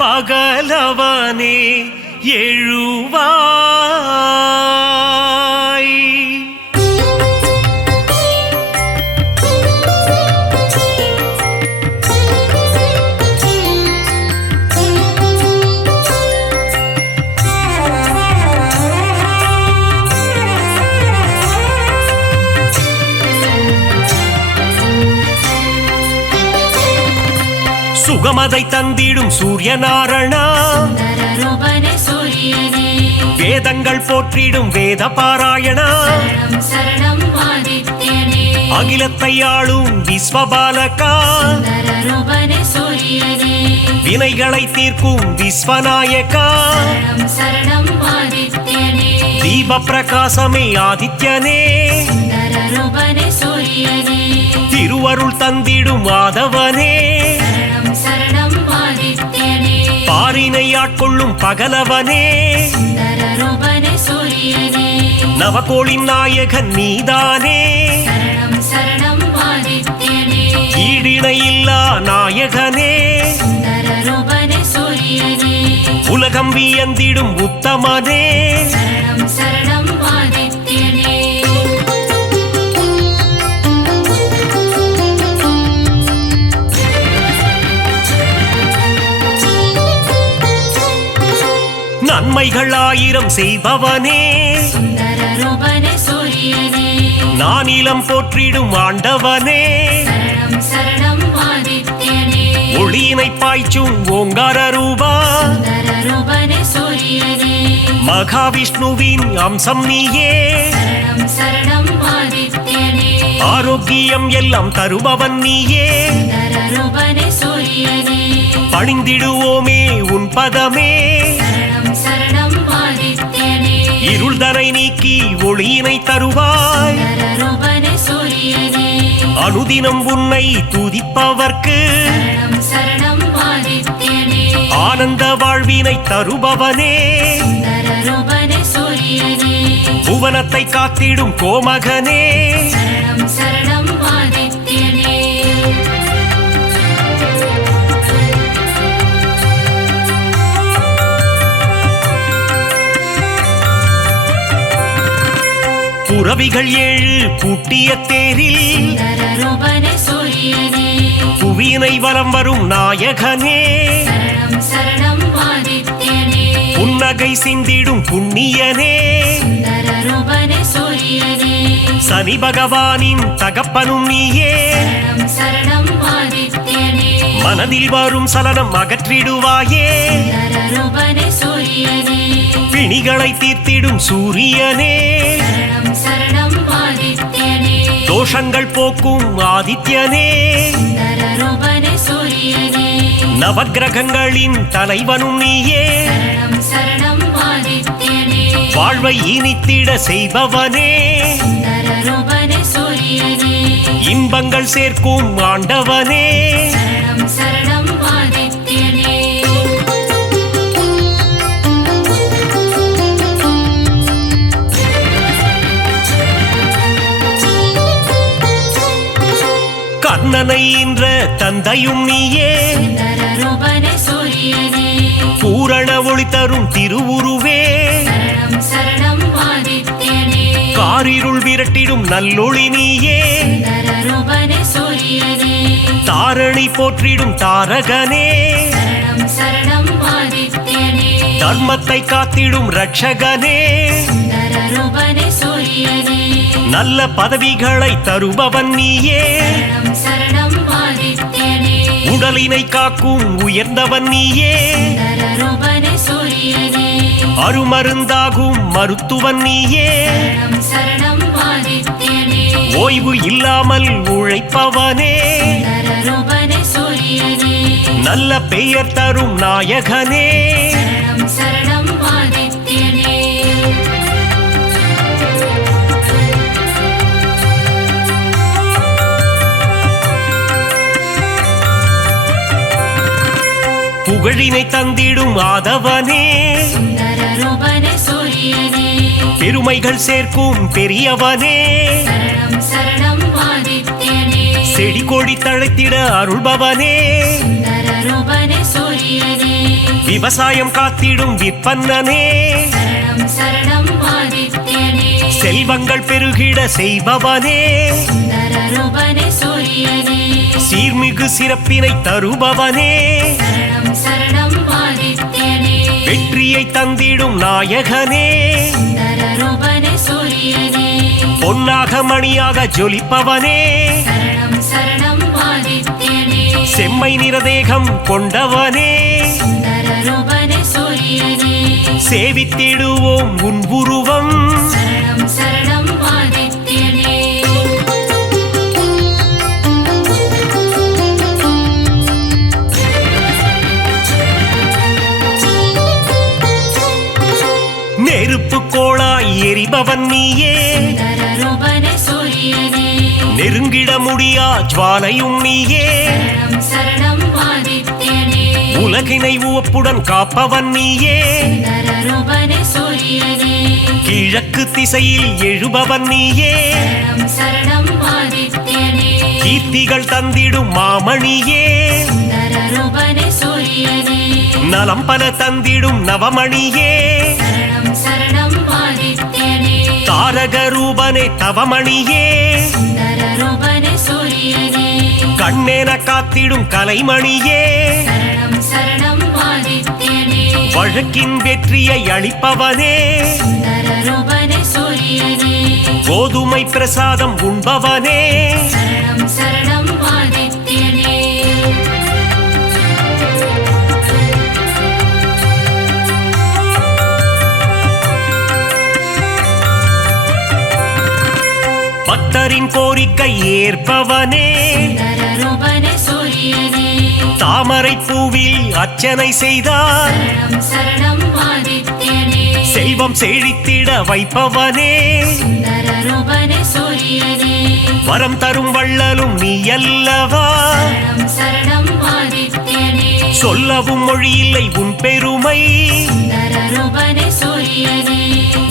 பகலவனே எழுவாய். சுகமதை தந்திடும் சூரியநாரணா, வேதங்கள் போற்றிடும் வேத பாராயணா, அகிலத்தை ஆளும் விஸ்வபாலகா, வினைகளை தீர்க்கும் விஸ்வநாயகா, தீப பிரகாசமே ஆதித்யனே, திருவருள் தந்திடும் மாதவனே, பாரினை ஆட்கொள்ளும் பகலவனே, நவகோளின் நாயகன் நீதானே, ஈடிணையில்லா நாயகனே சுந்தரரூபனே சூரியனே உலகம் வியந்திடும் உத்தமனே சரணம் சரணம் ஆதித்யனே நன்மைகள் ஆயிரம் செய்பவனே சுந்தரரூபனே சூரியனே நானிலம் போற்றிடும் ஆண்டவனே சரணம் சரணம் ஆதித்யனே ஒளியினை பாய்ச்சும் ஓங்கார ரூபா சுந்தரரூபனே சூரியனே மகாவிஷ்ணுவின் அம்சம் நீயே சரணம் சரணம் ஆதித்யனே ஆரோக்கியம் எல்லாம் தருபவன் நீயே சுந்தரரூபனே சூரியனே பணிந்திடுவோமே உன் பதமே சரணம் சரணம் ஆதித்யனே இருள்தனை நீக்கி ஒளியினை தருவாய் சுந்தரரூபனே சூரியனே அனுதினம் உன்னை துதிப்பவர்க்கு சரணம் சரணம் ஆதித்யனே ஆனந்த வாழ்வினை தருபவனே சுந்தரரூபனே சூரியனே புவனத்தை காத்திடும் கோமகனே சரணம் சரணம் ஆதித்யனே புறவிகள் ஏழு பூட்டிய தேரில் சுந்தரரூபனே சூரியனே புவியினை வலம் வரும் நாயகனே சரணம் சரணம் ஆதித்யனே புன்னகை சிந்திடும் புண்ணியனே சுந்தரரூபனே சூரியனே சனி பகவானின் தகப்பனும் நீயே சரணம் சரணம் ஆதித்யனே மனதில் வரும் சலனம் அகற்றிடுவாயே சுந்தரரூபனே சூரியனே பிணிகளை தீர்த்திடும் சூரியனே சரணம் சரணம் ஆதித்யனே தோஷங்கள் போக்கும் ஆதித்யனே சுந்தரரூபனே சூரியனே நவக்கிரகங்களின் தலைவனும் நீயே சரணம் சரணம் ஆதித்யனே வாழ்வை இனித்திட செய்பவனே சுந்தரரூபனே சூரியனே இன்பங்கள் சேர்க்கும் ஆண்டவனே சரணம் சரணம் ஆதித்யனே கண்ணனை என்ற தந்தையும் நீயே சுந்தரரூபனே சூரியனே பூரண ஒளி தரும் திருவுருவே சரணம் சரணம் ஆதித்யனே காரிருள் விரட்டிடும் நல்லொளி நீயே சுந்தரரூபனே சூரியனே தாரணி போற்றிடும் தாரகனே சரணம் சரணம் ஆதித்யனே தர்மத்தை காத்திடும் ரட்சகனே சுந்தரரூபனே சூரியனே நல்ல பதவிகளை தருபவன் நீயே சரணம் சரணம் ஆதித்யனே உடலினை காக்கும் உயர்ந்தவன் நீயே சுந்தரரூபனே சூரியனே அருமருந்தாகும் மருத்துவன் நீயே சரணம் சரணம் ஆதித்யனே ஓய்வு இல்லாமல் உழைப்பவனே சுந்தரரூபனே சூரியனே நல்ல பெயர் தரும் நாயகனே சரணம் சரணம் ஆதித்யனே புகழினை தந்திடும் ஆதவனே சுந்தரரூபனே சூரியனே பெருமைகள் சேர்க்கும் பெரியவனே சரணம் சரணம் ஆதித்யனே செடி கொடி தழைத்திட அருள்பவனே சுந்தரரூபனே சூரியனே விவசாயம் காத்திடும் விற்பன்னனே சரணம் சரணம் ஆதித்யனே செல்வங்கள் பெருகிட செய்பவனே சுந்தரரூபனே சூரியனே சீர்மிகு சிறப்பினை தருபவனே சரணம் சரணம் ஆதித்யனே வெற்றியை தந்திடும் நாயகனே சுந்தரரூபனே சூரியனே பொன்னாக மணியாக ஜொலிப்பவனே சரணம் சரணம் ஆதித்யனே செம்மை நிறதேகம் கொண்டவனே சுந்தரரூபனே சூரியனே சேவித்திடுவோம் உன் உருவம் சரணம் சரணம் ஆதித்யனே நெருப்பு கோளாய் எரிபவன் நீயே சுந்தரரூபனே சூரியனே நெருங்கிட முடியா ஜுவாலையும் நீயே சரணம் சரணம் ஆதித்யனே உலகினை உவப்புடன் காப்பவன் நீயே சுந்தரரூபனே சூரியனே கிழக்கு திசையில் எழுபவன் நீயே சரணம் சரணம் ஆதித்யனே கீர்த்திகள் தந்திடும் மாமணியே சுந்தர ரூபனே சூரியனே நலம் பல தந்திடும் நவமணியே சரணம் சரணம் ஆதித்யனே தாரக ரூபனே தவமணியே சுந்தர ரூபனே சூரியனே கண்ணென காத்திடும் கலைமணியே சரணம் சரணம் ஆதித்யனே வழக்கின் வெற்றியை அளிப்பவனே சுந்தர ரூபனே சூரியனே கோதுமை பிரசாதம் உண்பவனே சரணம் சரணம் ஆதித்யனே பக்தரின் கோரிக்கை ஏற்பவனே சுந்தர ரூபனே சூரியனே தாமரை பூவில் அர்ச்சனை செய்தார் சரணம் சரணம் ஆதித்யனே செல்வம் செழித்திட வைப்பவனே சுந்தர ரூபனே சூரியனே வரம் தரும் வள்ளலும் நீ அல்லவா சரணம் சரணம் ஆதித்யனே சொல்லவும் மொழியில்லை உன் பெருமை சுந்தர ரூபனே சூரியனே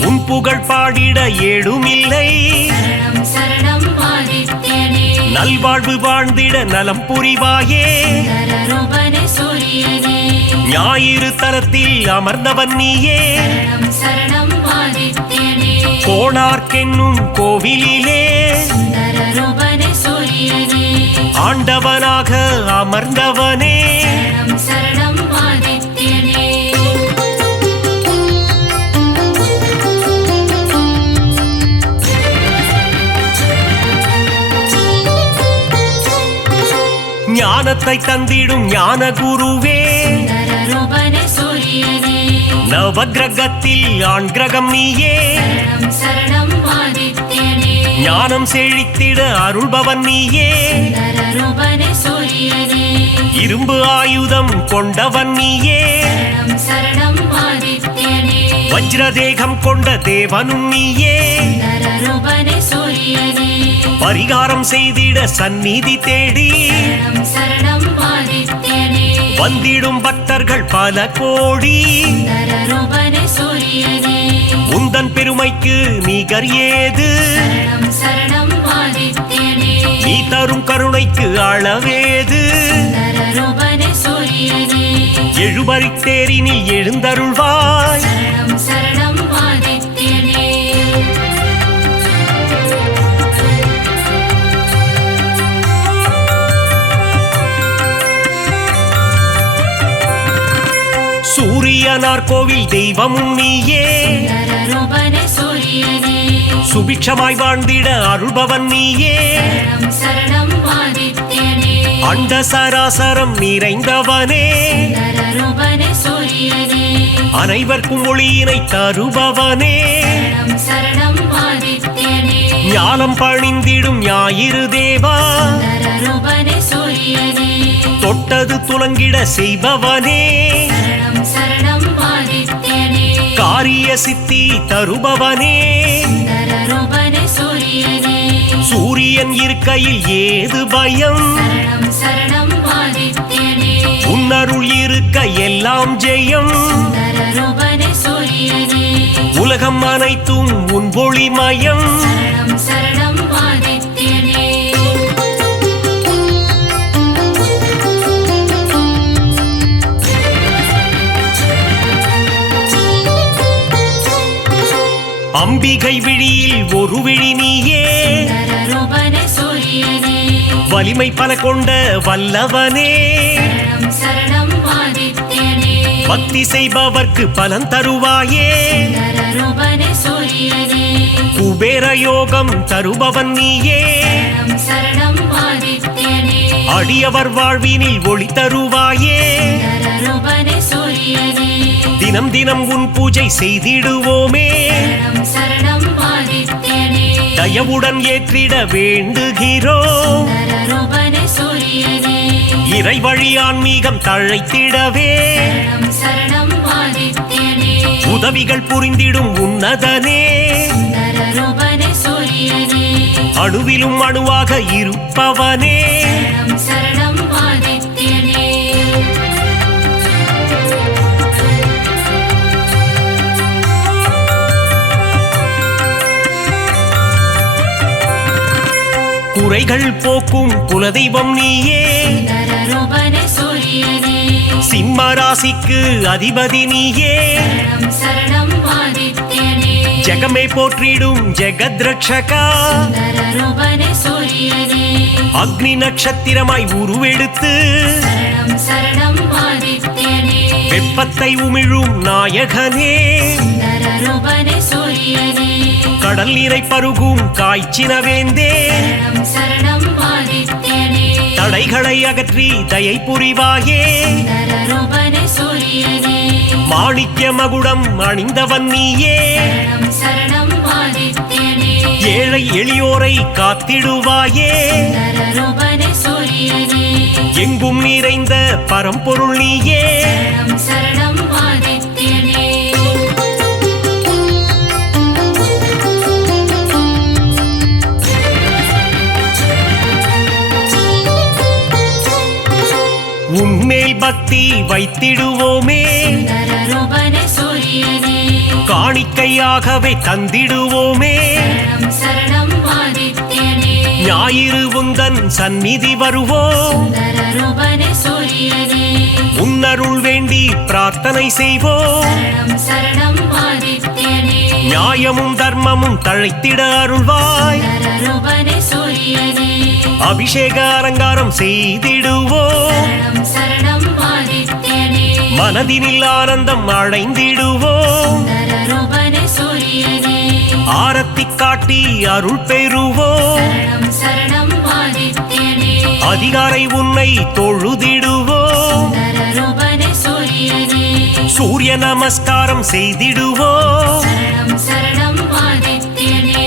உன் புகழ் பாடிட ஏடுமில்லை சரணம் சரணம் ஆதித்யனே நல்வாழ்வு வாழ்ந்திட நலம் புரிவாயே சுந்தர ரூபனே சூரியனே ஞாயிறு தலத்தில் அமர்ந்தவன் நீயே சரணம் சரணம் ஆதித்யனே கோணார்க்கென்னும் கோவிலிலே சுந்தர ரூபனே சூரியனே ஆண்டவனாக அமர்ந்தவனே சரணம் சரணம் ஆதித்யனே ஞானத்தை தந்திடும் ஞான குருவே சுந்தர ரூபனே சூரியனே நவகிரகத்தில் ஆண் கிரகம் நீயே சரணம் சரணம் ஆதித்யனே ஞானம் செழித்திட அருள்பவன் நீயே சுந்தர ரூபனே சூரியனே இரும்பு ஆயுதம் கொண்டவன் நீயே சரணம் சரணம் ஆதித்யனே வஜ்ரதேகம் கொண்ட தேவனும் நீயே சுந்தர ரூபனே சூரியனே பரிகாரம் செய்திட சந்நிதி தேடி சரணம் சரணம் ஆதித்யனே வந்திடும் பக்தர்கள் பல கோடி சுந்தர ரூபனே சூரியனே உந்தன் பெருமைக்கு நிகர் ஏது சரணம் சரணம் ஆதித்யனே நீ தரும் கருணைக்கு அளவேது சுந்தர ரூபனே சூரியனே எழுபறித்தேரினில் எழுந்தருள்வாய் சரணம் சரணம் ஆதித்யனே சூரியனார் கோவில் தெய்வமும் நீயே சுந்தர ரூபனே சூரியனே சுபிட்சமாய் வாழ்ந்திட அருள்பவன் நீயே சரணம் சரணம் ஆதித்யனே அண்ட சராசரம் நிறைந்தவனே சுந்தர ரூபனே சூரியனே அனைவர்க்கும் ஒளியினை தருபவனே சரணம் சரணம் ஆதித்யனே ஞானம் பணிந்திடும் ஞாயிறு தேவா சுந்தர ரூபனே சூரியனே தொட்டது துலங்கிட செய்பவனே சரணம் சரணம் ஆதித்யனே காரிய சித்தி தருபவனே சுந்தர ரூபனே சூரியனே சூரியன் இருக்கையில் ஏது பயம் சரணம் சரணம் ஆதித்யனே உன்னருள் இருக்க எல்லாம் ஜெயம் சுந்தர ரூபனே சூரியனே உலகம் அனைத்தும் உன் ஒளிமயம் சரணம் சரணம் ஆதித்யனே அம்பிகை விழியில் ஒரு விழி நீயே சுந்தர ரூபனே சூரியனே வலிமை பல கொண்ட வல்லவனே சரணம் சரணம் ஆதித்யனே பக்தி செய்பவர்க்கு பலன் தருவாயே சுந்தர ரூபனே சூரியனே குபேர யோகம் தருபவன் நீயே சரணம் சரணம் ஆதித்யனே அடியவர் வாழ்வினில் ஒளி தருவாயே சுந்தர ரூபனே சூரியனே தினம் தினம் உன் பூஜை செய்திடுவோமே சரணம் சரணம் ஆதித்யனே தயவுடன் ஏற்றிட வேண்டுகிறோம் சுந்தர ரூபனே சூரியனே இறை வழி ஆன்மீகம் தழைத்திடவே சரணம் சரணம் ஆதித்யனே உதவிகள் புரிந்திடும் உன்னதனே சுந்தர ரூபனே சூரியனே அணுவிலும் அணுவாக இருப்பவனே சரணம் சரணம் ஆதித்யனே குறைகள் போக்கும் குலதெய்வம் நீயே சுந்தரரூபனே சூரியனே சிம்ம ராசிக்கு அதிபதி நீயே சரணம் சரணம் ஆதித்யனே ஜெகமே போற்றிடும் ஜெகத்ரட்சகா சுந்தரரூபனே சூரியனே அக்னி நட்சத்திரமாய் உருவெடுத்து சரணம் சரணம் ஆதித்யனே வெப்பத்தை உமிழும் நாயகனே சுந்தரரூபனே சூரியனே கடல் நீரை பருகும் காய்ச்சினவேந்தே சரணம் சரணம் ஆதித்யனே தடைகளை அகற்றி தயை புரிவாயே சுந்தரரூபனே சூரியனே மாணிக்ய மகுடம் அணிந்தவன் நீயே சரணம் சரணம் ஆதித்யனே ஏழை எளியோரை காத்திடுவாயே சுந்தரரூபனே சூரியனே எங்கும் நிறைந்த பரம்பொருள் நீயே சரணம் சரணம் ஆதித்யனே உன்மேல் பக்தி வைத்திடுவோமே சுந்தரரூபனே சூரியனே காணிக்கையாகவே தந்திடுவோமே சரணம் சரணம் ஆதித்யனே ஞாயிறு உந்தன் சந்நிதி வருவோம் சுந்தரரூபனே சூரியனே உன்னருள் வேண்டி பிரார்த்தனை செய்வோம் சரணம் சரணம் ஆதித்யனே நியாயமும் தர்மமும் தழைத்திட அருள்வாய் சுந்தரரூபனே சூரியனே அபிஷேக அலங்காரம் செய்திடுவோம் சரணம் சரணம் ஆதித்யனே மனதினில் ஆனந்தம் அடைந்திடுவோம் சுந்தரரூபனே சூரியனே ஆரத்தி காட்டி அருள் பெறுவோம் சரணம் சரணம் ஆதித்யனே அதிகாரை உன்னை தொழுதிடுவோம் சுந்தரரூபனே சூரியனே சூரிய நமஸ்காரம் செய்திடுவோம் சரணம் சரணம் ஆதித்யனே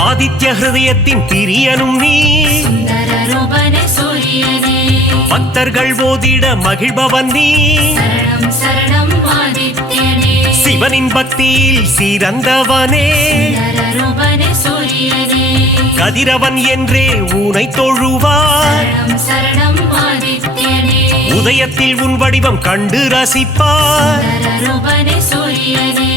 ஆதித்ய ஹிருதயத்தின் பிரியனும் நீ சுந்தரரூபனே சூரியனே பக்தர்கள் ஓதிட மகிழ்பவன் நீ சரணம் சரணம் ஆதித்யனே சிவனின் பக்தியில் சிறந்தவனே சுந்தரரூபனே சூரியனே கதிரவன் என்றே ஊனை தொழுவார் சரணம் சரணம் ஆதித்யனே உதயத்தில் உன் வடிவம் கண்டு ரசிப்பார் சுந்தரரூபனே சூரியனே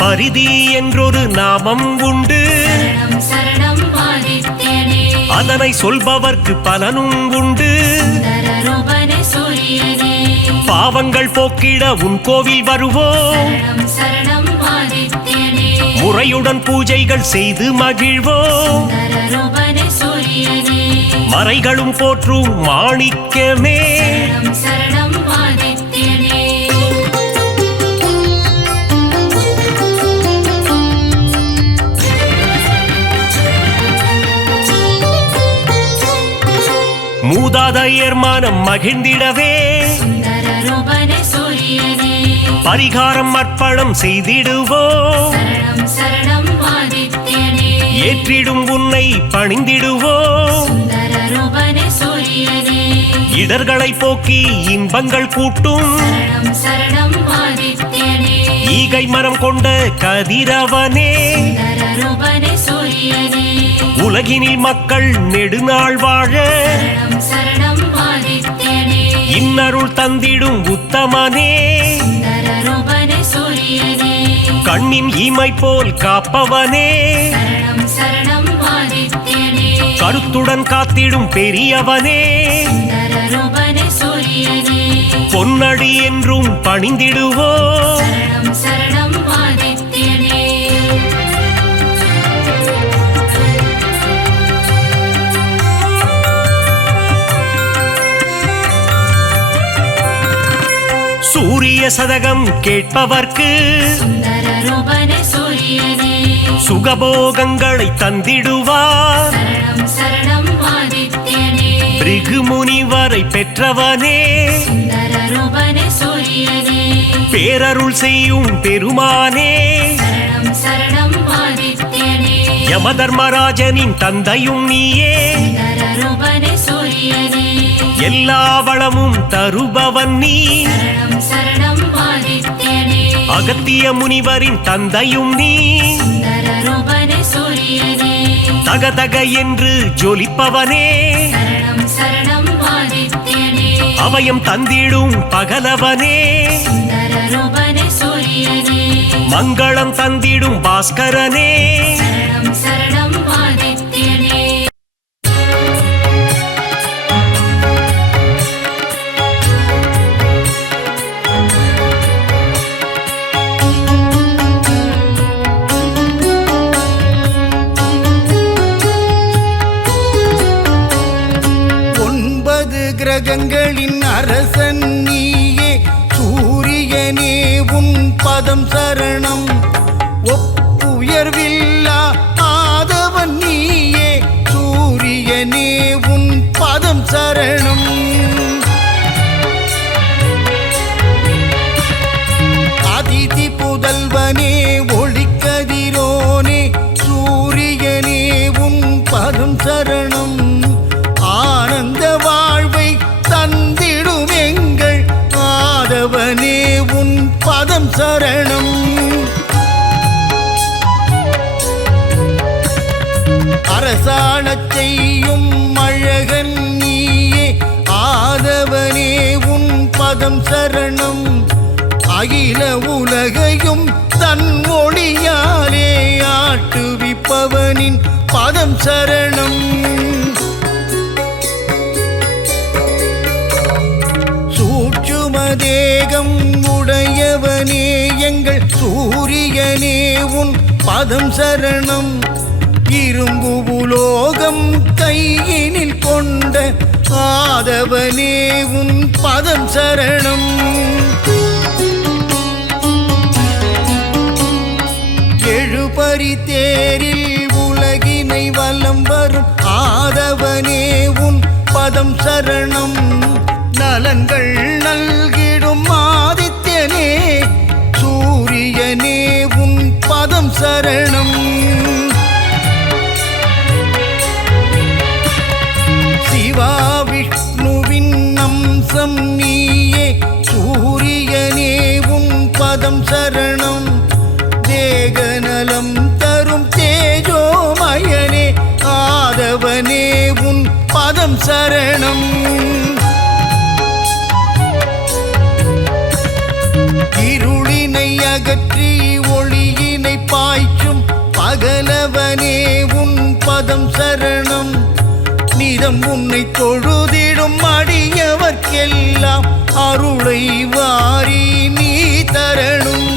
பரிதி என்றொரு நாமம் உண்டு சரணம் சரணம் ஆதித்யனே அதனை சொல்பவர்க்கு பலனும் உண்டு சுந்தரரூபனே சூரியனே பாவங்கள் போக்கிட உன் கோவில் வருவோம் சரணம் சரணம் ஆதித்யனே முறையுடன் பூஜைகள் செய்து மகிழ்வோம் சுந்தரரூபனே சூரியனே மறைகளும் போற்றும் மாணிக்கமே சரணம் சரணம் ஆதித்யனே மூதாதையர் மனம் மகிழ்ந்திடவே சுந்தரரூபனே சூரியனே பரிகாரம் அர்ப்பணம் செய்திடுவோம் சரணம் சரணம் ஆதித்யனே ஏற்றிடும் உன்னை பணிந்திடுவோம் சுந்தரரூபனே சூரியனே இடர்களை போக்கி இன்பங்கள் கூட்டும் சரணம் சரணம் ஆதித்யனே ஈகை மரம் கொண்ட கதிரவனே சுந்தரரூபனே சூரியனே உலகினில் மக்கள் நெடுநாள் வாழ சரணம் சரணம் ஆதித்யனே இன்னருள் தந்திடும் உத்தமனே சுந்தரரூபனே சூரியனே கண்ணின் இமை போல் காப்பவனே சரணம் சரணம் ஆதித்யனே கருத்துடன் காத்திடும் பெரியவனே சுந்தரரூபனே சூரியனே பொன்னடி என்றும் பணிந்திடுவோம் சரணம் சரணம் ஆதித்யனே சூரிய சதகம் கேட்பவர்க்கு சுந்தரரூபனே சூரியனே சுகபோகங்களை தந்திடுவார் சரணம் சரணம் ஆதித்யனே பிருகு முனிவரை பெற்றவனே சுந்தரரூபனே சூரியனே பேரருள் செய்யும் பெருமானே சரணம் சரணம் ஆதித்யனே யமதர்மராஜனின் தந்தையும் நீயே சுந்தரரூபனே சூரியனே எல்லா வளமும் தருபவன் நீ சரணம் சரணம் ஆதித்யனே அகத்திய முனிவரின் தந்தையும் நீ சுந்தரரூபனே சூரியனே தகதக என்று ஜொலிப்பவனே சரணம் சரணம் ஆதித்யனே அபயம் தந்திடும் பகலவனே சுந்தர ரூபனே சூரியனே மங்களம் தந்திடும் பாஸ்கரனே சரணம் சரணம் ஆதித்யனே கிரகங்களின் அரசன் நீயே சூரியனே உன் பதம் சரணம் ஒப்புயர்வில்லா ஆதவன் நீயே சூரியனே உன் பதம் சரணம் அதிதி புதல்வனே ஒளிக்கதிரோனே சூரியனே உன் பதம் சரணம் ஆனந்த வாழ்வை தந்திடும் எங்கள் ஆதவனே உன் பதம் சரணம் அரசாணச் செய்யும் அழகன் நீயே ஆதவனே உன் பதம் சரணம் அகில உலகையும் தன் ஒளியாலே ஆட்டுவிப்பவனின் பதம் சரணம் தேகம் உடையவனே எங்கள் சூரியனே உன் பதம் சரணம் இரும்பு உலோகம் கையினில் கொண்ட ஆதவனே உன் பதம் சரணம் எழுபறி தேரில் உலகினை வலம் வரும் ஆதவனே உன் பதம் சரணம் நலன்கள் நல்கிடும் ஆதித்யனே சூரியனே உன் பதம் சரணம் சிவா விஷ்ணுவின் அம்சம் நீயே சூரியனே உன் பதம் சரணம் தேகநலம் தரும் தேஜோமயனே ஆதவனே உன் பதம் சரணம் இருளினை அகற்றி ஒளியினை பாய்ச்சும் பகலவனே உன் பதம் சரணம் நிதம் உன்னை தொழுதிடும் அடியவர்க்கெல்லாம் அருளை வாரி நீ தரணும்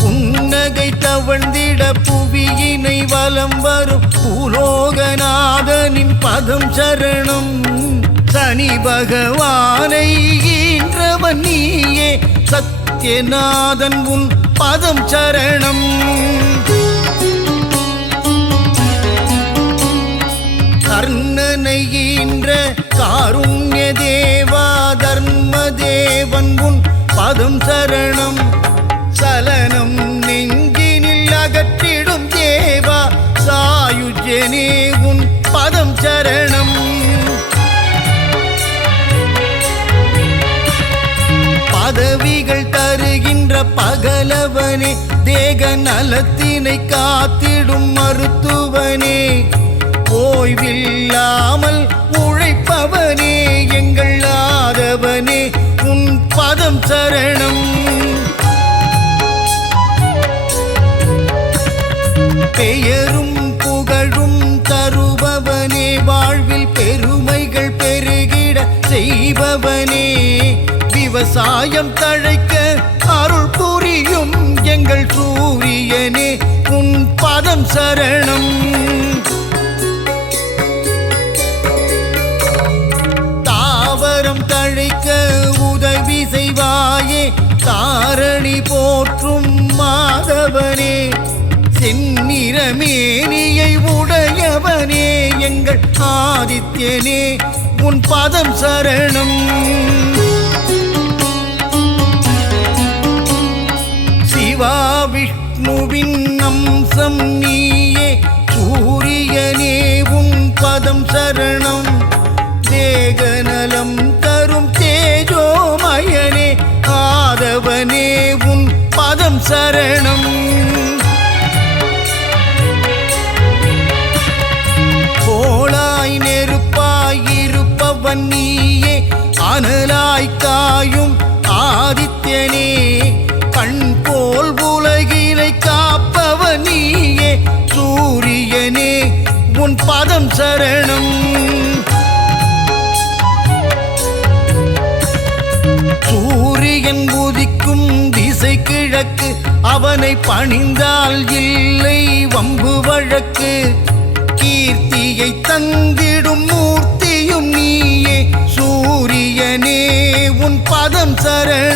புன்னகை தவழ்ந்திட புவியினை வலம் வரும் பூலோகநாதனின் பதம் சரணம் சனி பகவானை ஈன்றவன் நீயே சத்யநாதன் உன் பதம் சரணம் கர்ணனை ஈன்ற காருண்ய தேவா தர்ம தேவன் உன் பதம் சரணம் சலனம் நெஞ்சினில் அகற்றிடும் தேவா சாயுஜ்யனே உன் பதம் சரணம் பதவிகள் தருகின்ற பகலவனே தேக நலத்தினை காத்திடும் மருத்துவனே ஓய்வில்லாமல் உழைப்பவனே எங்கள் ஆதவனே உன் பதம் சரணம் பெயரும் புகழும் தருபவனே வாழ்வில் பெருமைகள் பெருகிட செய்பவனே விவசாயம் தழைக்க அருள் புரியும் எங்கள் சூரியனே உன் பதம் சரணம் தாவரம் தழைக்க உதவி செய்வாயே தாரணி போற்றும் மாதவனே செந்நிறமேனியை உடையவனே எங்கள் ஆதித்யனே உன் பதம் சரணம் சிவா விஷ்ணுவின் அம்சம் நீயே சூரியனே உன் பதம் சரணம் தேகநலம் தரும் தேஜோமயனே ஆதவனே உன் பதம் சரணம் கோளா காயும் ஆதித்யனே கண் போல் உலகினை காப்பவன் நீயே சூரியனே உன் பதம் சரணம் சூரியன் உதிக்கும் திசை கிழக்கு அவனை பணிந்தால் இல்லை வம்பு வழக்கு கீர்த்தியை தந்திடும் மூர்த்தியும் நீயே சூரியனே உன் பதம் சரணம்